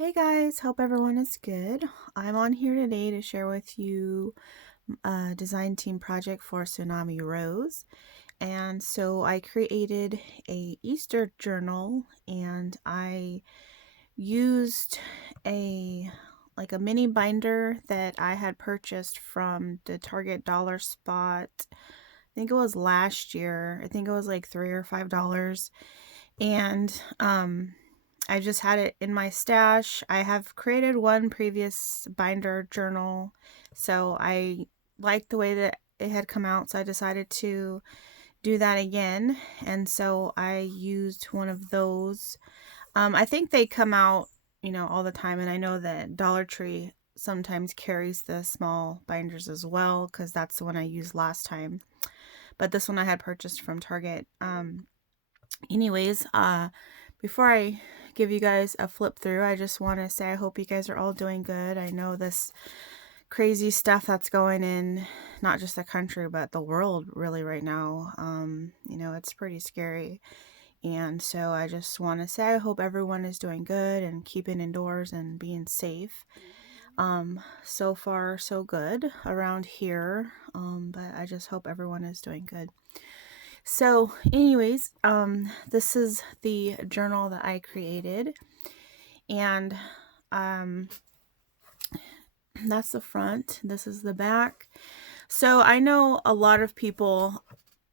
Hey guys, hope everyone is good. I'm on here today to share with you a design team project for Tsunami Rose. And so I created a Easter journal and I used a a mini binder that I had purchased from the Target dollar spot. I think it was last year. I think it was like $3 or $5. And I just had it in my stash. I have created one previous binder journal, so I liked the way that it had come out, so I decided to do that again. And so I used one of those. I think they come out, all the time, and I know that Dollar Tree sometimes carries the small binders as well because that's the one I used last time. But this one I had purchased from Target. Anyways, before I give you guys a flip through, I just want to say I hope you guys are all doing good. I know this crazy stuff that's going in not just the country but the world really right now. It's pretty scary. And so I just want to say I hope everyone is doing good and keeping indoors and being safe. So far so good around here. But I just hope everyone is doing good. So, anyways, this is the journal that I created, and um, that's the front. This is the back. So, I know a lot of people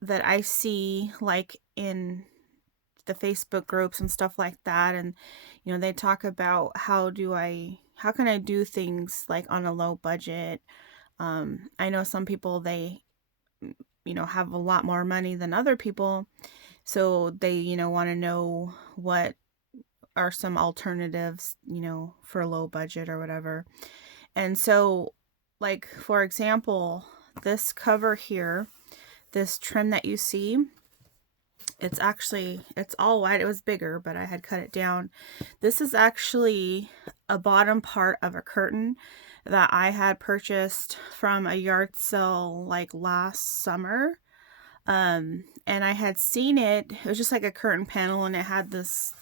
that I see, like in the Facebook groups and stuff like that, and they talk about how can I do things like on a low budget. I know some people they have a lot more money than other people. So they, want to know what are some alternatives, for low budget or whatever. And so, like, for example, this cover here, this trim that you see, it's all white. It was bigger, but I had cut it down. This is actually a bottom part of a curtain that I had purchased from a yard sale like last summer. And I had seen it. It was just like a curtain panel, and it had this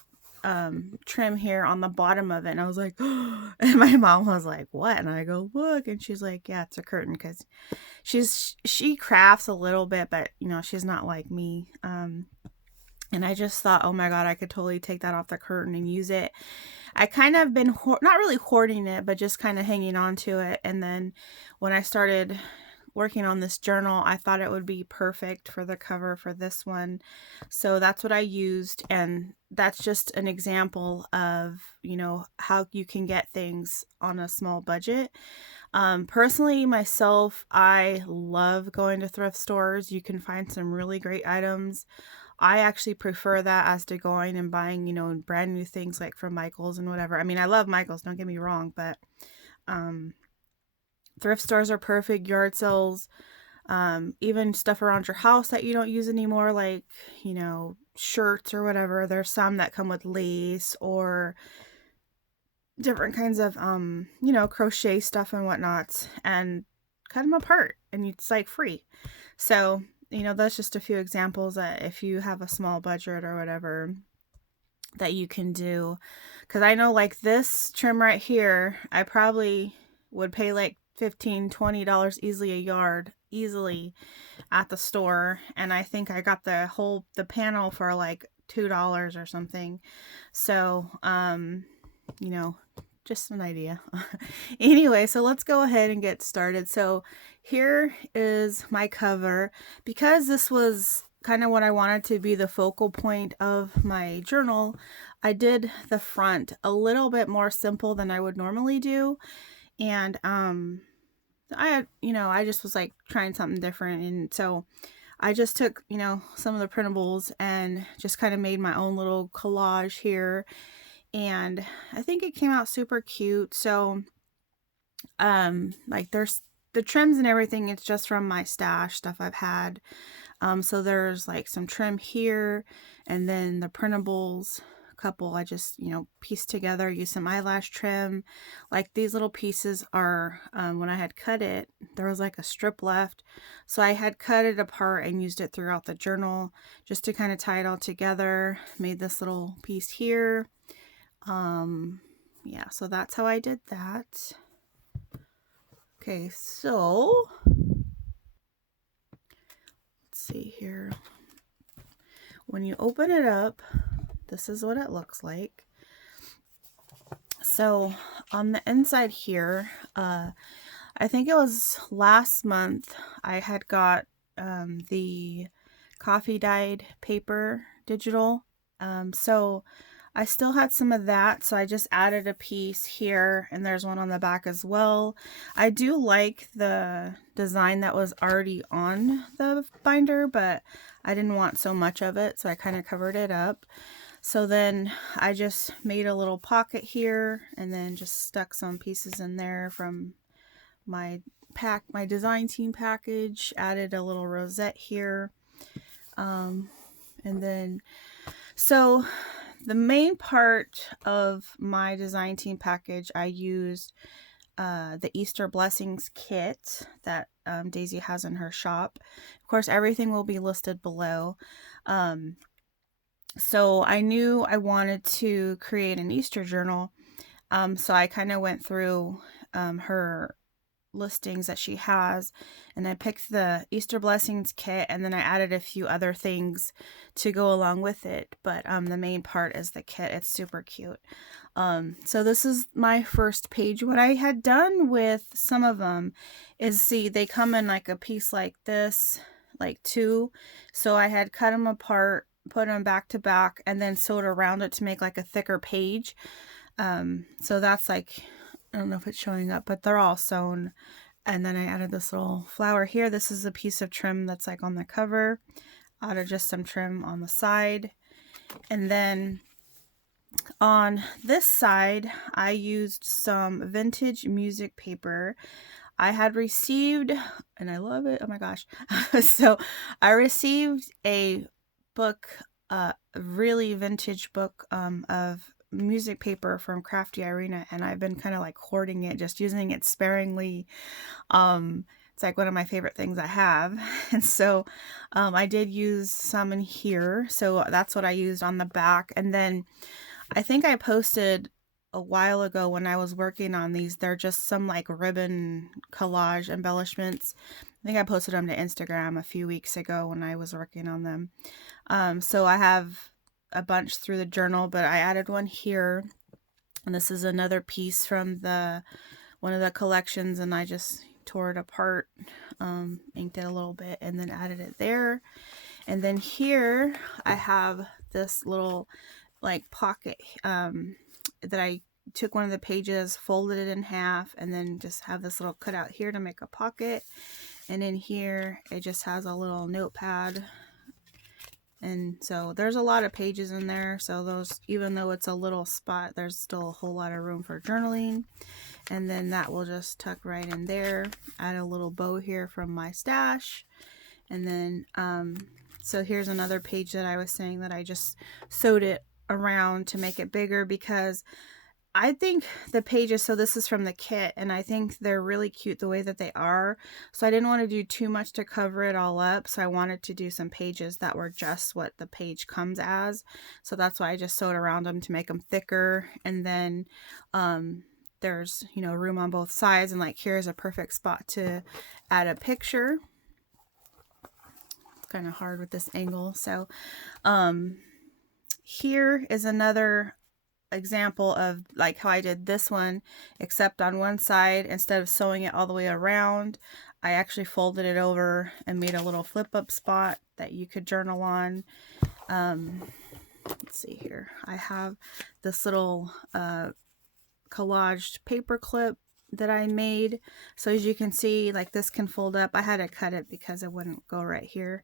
trim here on the bottom of it. And I was like, and my mom was like, "What?" And I go, "Look." And she's like, "Yeah, it's a curtain," because she crafts a little bit, but she's not like me. And I just thought, oh my god, I could totally take that off the curtain and use it. I kind of been not really hoarding it, but just kind of hanging on to it. And then when I started working on this journal, I thought it would be perfect for the cover for this one. So that's what I used. And that's just an example of, how you can get things on a small budget. Personally, myself, I love going to thrift stores. You can find some really great items. I actually prefer that as to going and buying, brand new things like from Michael's and whatever. I mean, I love Michael's, don't get me wrong, but um, thrift stores are perfect, yard sales, even stuff around your house that you don't use anymore, like, shirts or whatever. There's some that come with lace or different kinds of, crochet stuff and whatnot, and cut them apart, and it's like free. So, that's just a few examples that if you have a small budget or whatever that you can do. Because I know, like, this trim right here, I probably would pay like $15-$20 easily a yard, easily, at the store. And I think I got the panel for like $2 or something. So, you know, just an idea. Anyway, so let's go ahead and get started. So here is my cover. Because this was kind of what I wanted to be the focal point of my journal, I did the front a little bit more simple than I would normally do. And I just was like trying something different, and so I just took, some of the printables and just kind of made my own little collage here, and I think it came out super cute. So like, there's the trims and everything, it's just from my stash, stuff I've had. So there's like some trim here, and then the printables, a couple I just, pieced together, used some eyelash trim. Like, these little pieces are, when I had cut it, there was like a strip left. So I had cut it apart and used it throughout the journal just to kind of tie it all together. Made this little piece here. Um, yeah, so that's how I did that. Okay, so let's see here. When you open it up, this is what it looks like. So on the inside here, I think it was last month I had got the coffee dyed paper digital. So I still had some of that, so I just added a piece here, and there's one on the back as well. I do like the design that was already on the binder, but I didn't want so much of it, so I kind of covered it up. So then I just made a little pocket here, and then just stuck some pieces in there from my design team package, added a little rosette here. And then, so the main part of my design team package, I used the Easter Blessings kit that Daisy has in her shop. Of course, everything will be listed below. So I knew I wanted to create an Easter journal. So I kind of went through her listings that she has, and I picked the Easter Blessings kit, and then I added a few other things to go along with it, but the main part is the kit. It's super cute. So this is my first page. What I had done with some of them is, see, they come in like a piece like this, like two, so I had cut them apart, put them back to back, and then sewed around it to make like a thicker page. So that's like, I don't know if it's showing up, but they're all sewn. And then I added this little flower here. This is a piece of trim that's like on the cover. I added just some trim on the side. And then on this side, I used some vintage music paper. I had received, and I love it, oh my gosh. So I received a book, a really vintage book of music paper from Crafty Irina, and I've been kind of like hoarding it, just using it sparingly. It's like one of my favorite things I have. And so I did use some in here, so that's what I used on the back. And then I think I posted a while ago when I was working on these, they're just some like ribbon collage embellishments. I think I posted them to Instagram a few weeks ago when I was working on them. So I have a bunch through the journal, but I added one here, and this is another piece from one of the collections, and I just tore it apart, inked it a little bit, and then added it there. And then here I have this little like pocket that I took one of the pages, folded it in half, and then just have this little cutout here to make a pocket. And in here it just has a little notepad. And so there's a lot of pages in there, so those, even though it's a little spot, there's still a whole lot of room for journaling. And then that will just tuck right in there. Add a little bow here from my stash. And then so here's another page that I was saying that I just sewed it around to make it bigger, because I think the pages, so this is from the kit, and I think they're really cute the way that they are. So I didn't want to do too much to cover it all up. So I wanted to do some pages that were just what the page comes as. So that's why I just sewed around them to make them thicker. And then there's, you know, room on both sides. And like here's a perfect spot to add a picture. It's kind of hard with this angle. So here is another example of like how I did this one, except on one side, instead of sewing it all the way around, I actually folded it over and made a little flip up spot that you could journal on. Let's see here. I have this little collaged paper clip that I made. So as you can see, like this can fold up. I had to cut it because it wouldn't go right here.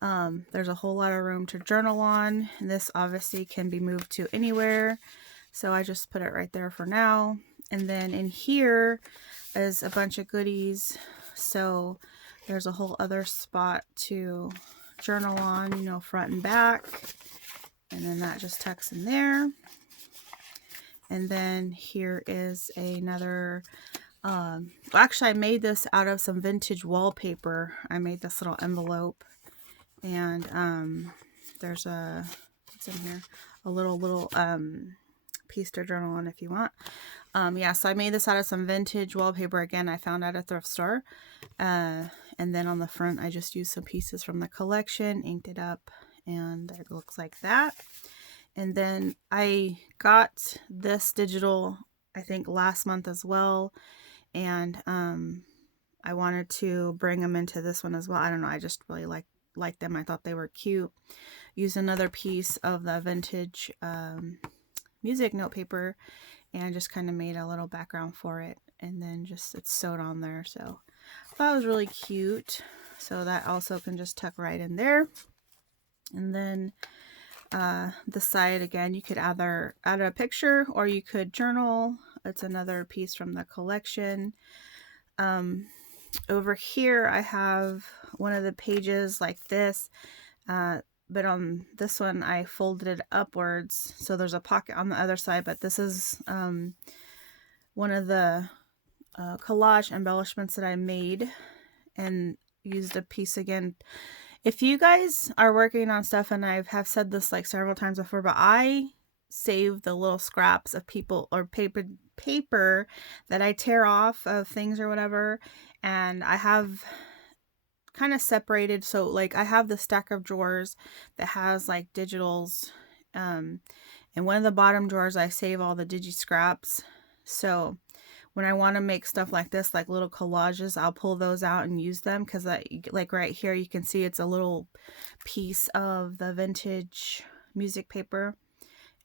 There's a whole lot of room to journal on. This obviously can be moved to anywhere. So I just put it right there for now. And then in here is a bunch of goodies. So there's a whole other spot to journal on, you know, front and back. And then that just tucks in there. And then here is another, actually I made this out of some vintage wallpaper. I made this little envelope. And there's a, what's in here? A little piece to journal on if you want. Yeah, so I made this out of some vintage wallpaper again I found at a thrift store. And then on the front I just used some pieces from the collection, inked it up, and it looks like that. And then I got this digital, I think last month as well, and I wanted to bring them into this one as well. I don't know, I just really like them. I thought they were cute. Used another piece of the vintage music note paper and just kind of made a little background for it, and then just it's sewed on there. So that was really cute. So that also can just tuck right in there. And then the side again, you could either add a picture or you could journal. It's another piece from the collection. Over here I have one of the pages like this, but on this one I folded it upwards, so there's a pocket on the other side. But this is one of the collage embellishments that I made, and used a piece again. If you guys are working on stuff, and I have said this like several times before, but I save the little scraps of people or paper that I tear off of things or whatever, and I have kind of separated. So like I have the stack of drawers that has like digitals, and one of the bottom drawers I save all the digi scraps. So when I want to make stuff like this, like little collages, I'll pull those out and use them, because like right here you can see it's a little piece of the vintage music paper,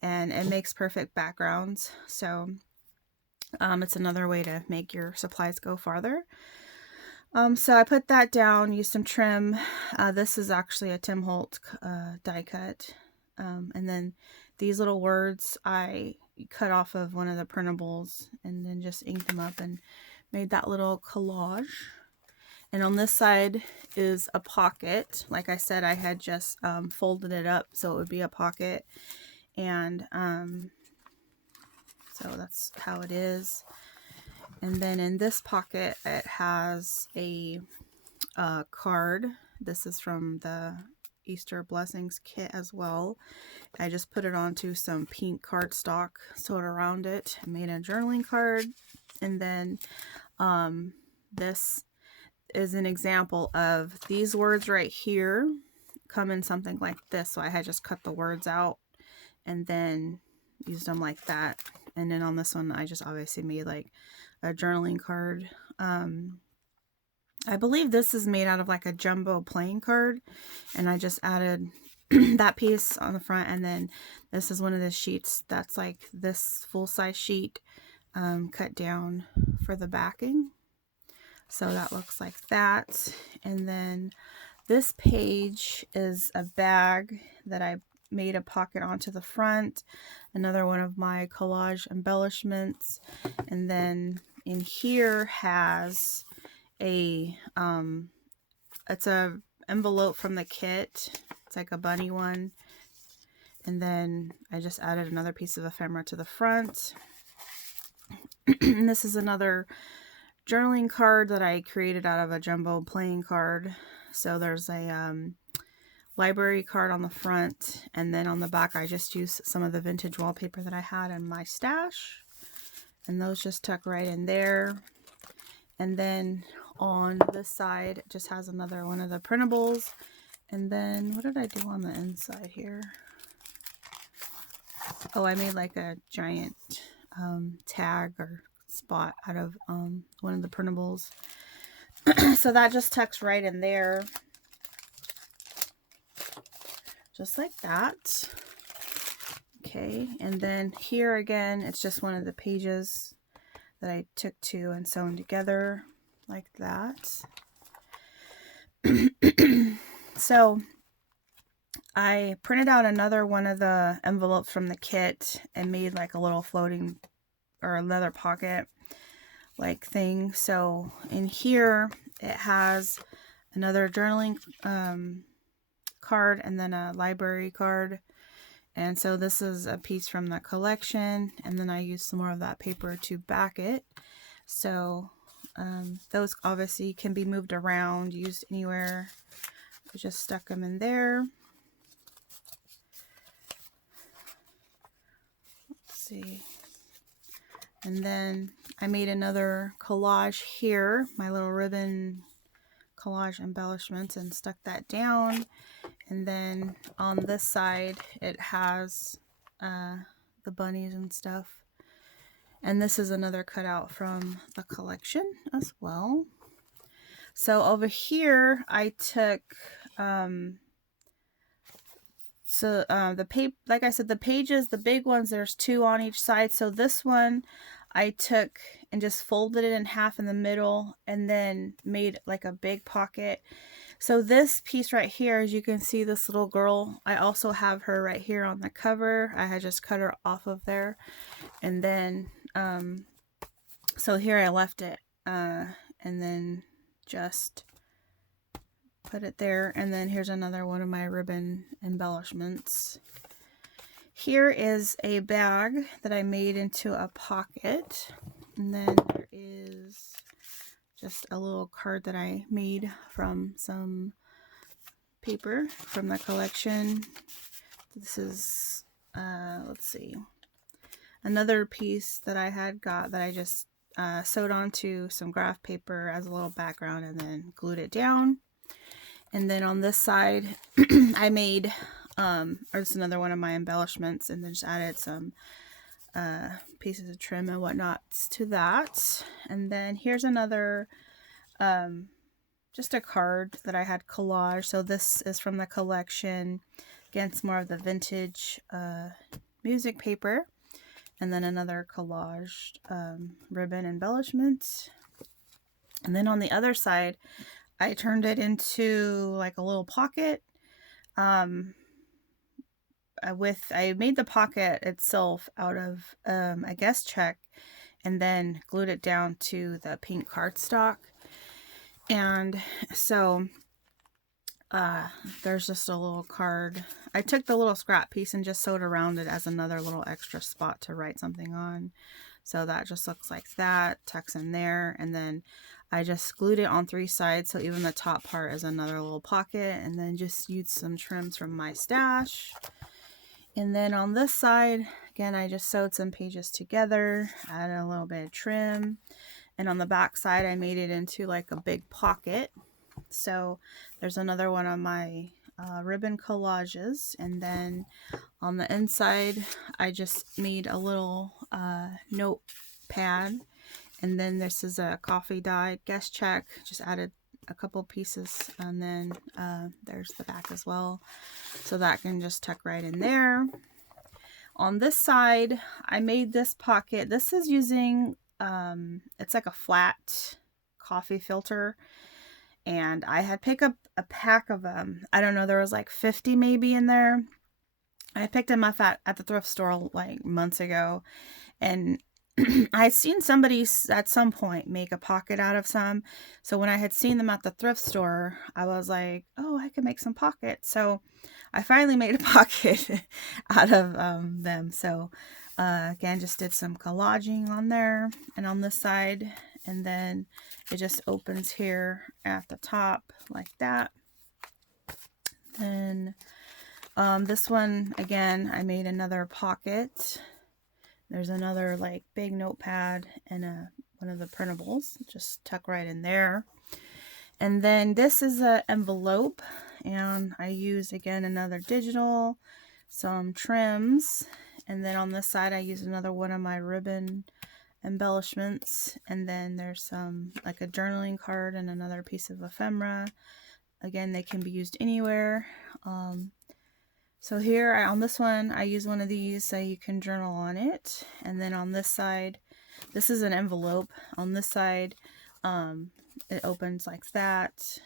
and it makes perfect backgrounds. So it's another way to make your supplies go farther. So I put that down, used some trim. This is actually a Tim Holtz die cut. And then these little words I cut off of one of the printables and then just inked them up and made that little collage. And on this side is a pocket. Like I said, I had just folded it up so it would be a pocket. And so that's how it is. And then in this pocket it has a card. This is from the Easter Blessings kit as well. I just put it onto some pink cardstock, sewed around it, and made a journaling card. And then this is an example of these words right here come in something like this. So I had just cut the words out and then used them like that. And then on this one I just obviously made like a journaling card. I believe this is made out of like a jumbo playing card, and I just added that piece on the front. And then this is one of the sheets that's like this full-size sheet cut down for the backing. So that looks like that. And then this page is a bag that I made a pocket onto the front, another one of my collage embellishments. And then in here has a it's a envelope from the kit. It's like a bunny one. And then I just added another piece of ephemera to the front. And this is another journaling card that I created out of a jumbo playing card. So there's a library card on the front, and then on the back I just used some of the vintage wallpaper that I had in my stash, and those just tuck right in there. And then on this side it just has another one of the printables. And then what did I do on the inside here? Oh, I made like a giant tag or spot out of one of the printables. So that just tucks right in there, just like that. Okay, and then here again it's just one of the pages that I took to and sewn together like that. So I printed out another one of the envelopes from the kit and made like a little floating or another pocket like thing. So in here it has another journaling card and then a library card. And so this is a piece from the collection, and then I used some more of that paper to back it. So those obviously can be moved around, used anywhere. I just stuck them in there. Let's see. And then I made another collage here, my little ribbon collage embellishments, and stuck that down. And then on this side, it has the bunnies and stuff. And this is another cutout from the collection as well. So over here, I took, the paper, like I said, the pages, the big ones, there's 2 on each side. So this one I took and just folded it in half in the middle and then made like a big pocket. So this piece right here, as you can see, this little girl, I also have her right here on the cover. I had just cut her off of there. And then, so here I left it, and then just put it there. And then here's another one of my ribbon embellishments. Here is a bag that I made into a pocket. And then there is just a little card that I made from some paper from the collection. This is, let's see, another piece that I had got that I just sewed onto some graph paper as a little background and then glued it down. And then on this side, I made, or this is another one of my embellishments, and then just added some pieces of trim and whatnot to that. And then here's another, just a card that I had collage. So this is from the collection. Again, it's more of the vintage music paper. And then another collaged ribbon embellishment. And then on the other side, I turned it into like a little pocket. I made the pocket itself out of a guest check and then glued it down to the pink cardstock. And so there's just a little card. I took the little scrap piece and just sewed around it as another little extra spot to write something on. So that just looks like that, tucks in there, and then I just glued it on 3 sides, so even the top part is another little pocket, and then just used some trims from my stash. And then on this side, again, I just sewed some pages together, added a little bit of trim, and on the back side, I made it into like a big pocket. So there's another one of my ribbon collages, and then on the inside, I just made a little notepad. And then this is a coffee dye guest check, just added a couple pieces, and then there's the back as well. So that can just tuck right in there. On this side, I made this pocket. This is using, it's like a flat coffee filter. And I had picked up a pack of them. I don't know, there was like 50 maybe in there. I picked them up at the thrift store like months ago. And I had seen somebody at some point make a pocket out of some. So when I had seen them at the thrift store, I was like, oh, I could make some pockets. So I finally made a pocket out of them. So again, just did some collaging on there and on this side. And then it just opens here at the top like that. Then this one, again, I made another pocket. There's another like big notepad and one of the printables, just tuck right in there. And then this is an envelope, and I use again another digital, some trims, and then on this side I use another one of my ribbon embellishments, and then there's some like a journaling card and another piece of ephemera. Again, they can be used anywhere. So here on this one, I use one of these so you can journal on it. And then on this side, this is an envelope. On this side, it opens like that.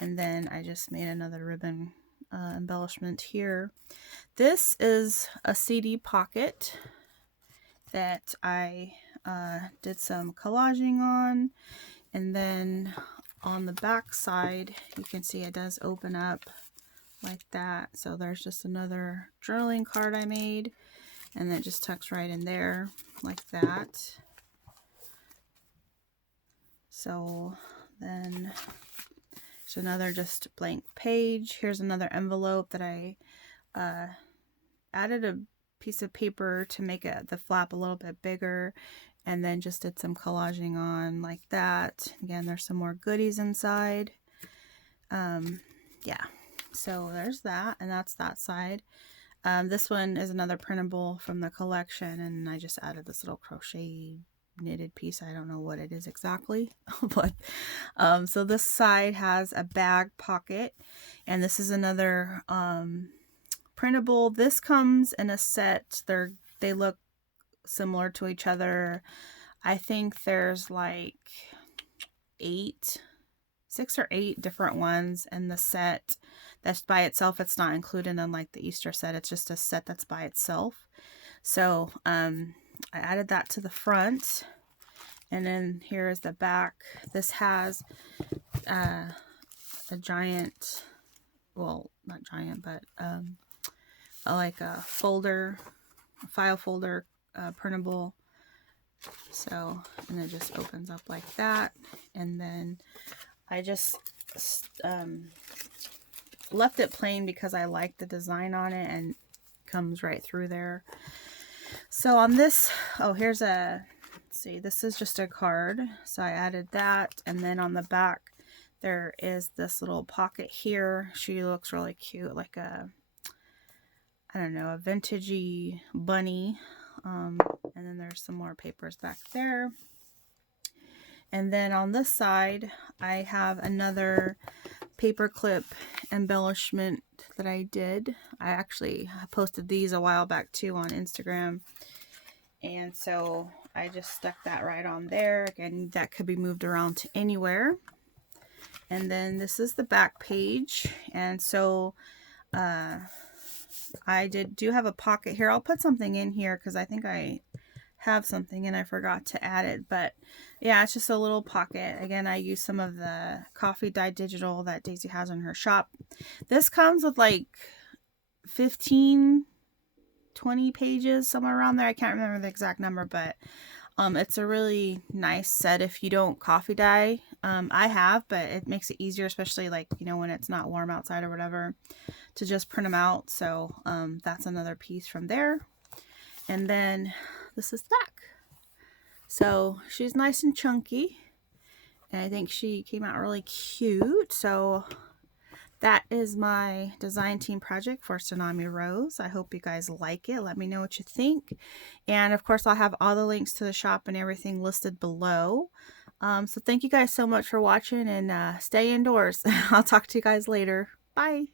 And then I just made another ribbon embellishment here. This is a CD pocket that I did some collaging on. And then on the back side, you can see it does open up like that. So there's just another journaling card I made, and that just tucks right in there like that. So then there's another just blank page. Here's another envelope that I added a piece of paper to make the flap a little bit bigger, and then just did some collaging on like that. Again, there's some more goodies inside. Yeah, so there's that, and that's that side. This one is another printable from the collection, and I just added this little crochet knitted piece. I don't know what it is exactly, but so this side has a bag pocket, and this is another printable. This comes in a set. They look similar to each other. I think there's like 6 or 8 different ones in the set that's by itself. It's not included in like the Easter set. It's just a set that's by itself. So I added that to the front, and then here is the back. This has a giant, well, not giant, but like a folder, a file folder, printable. So, and it just opens up like that, and then I just left it plain because I like the design on it, and comes right through there. So on this, oh, here's a, let's see, this is just a card, so I added that, and then on the back there is this little pocket here. She looks really cute, like a, I don't know, a vintagey bunny. And then there's some more papers back there. And then on this side, I have another paperclip embellishment that I did. I actually posted these a while back too on Instagram. And so I just stuck that right on there. Again, that could be moved around to anywhere. And then this is the back page. And so I do have a pocket here. I'll put something in here because I think I have something and I forgot to add it. But yeah, it's just a little pocket. Again, I use some of the coffee dye digital that Daisy has in her shop. This comes with like 15, 20 pages, somewhere around there. I can't remember the exact number, but it's a really nice set if you don't coffee dye. I have, but it makes it easier, especially like, you know, when it's not warm outside or whatever, to just print them out. So that's another piece from there. And then this is the back. So she's nice and chunky, and I think she came out really cute. So that is my design team project for Tsunamirose. I hope you guys like it. Let me know what you think. And of course, I'll have all the links to the shop and everything listed below. So thank you guys so much for watching, and stay indoors. I'll talk to you guys later. Bye.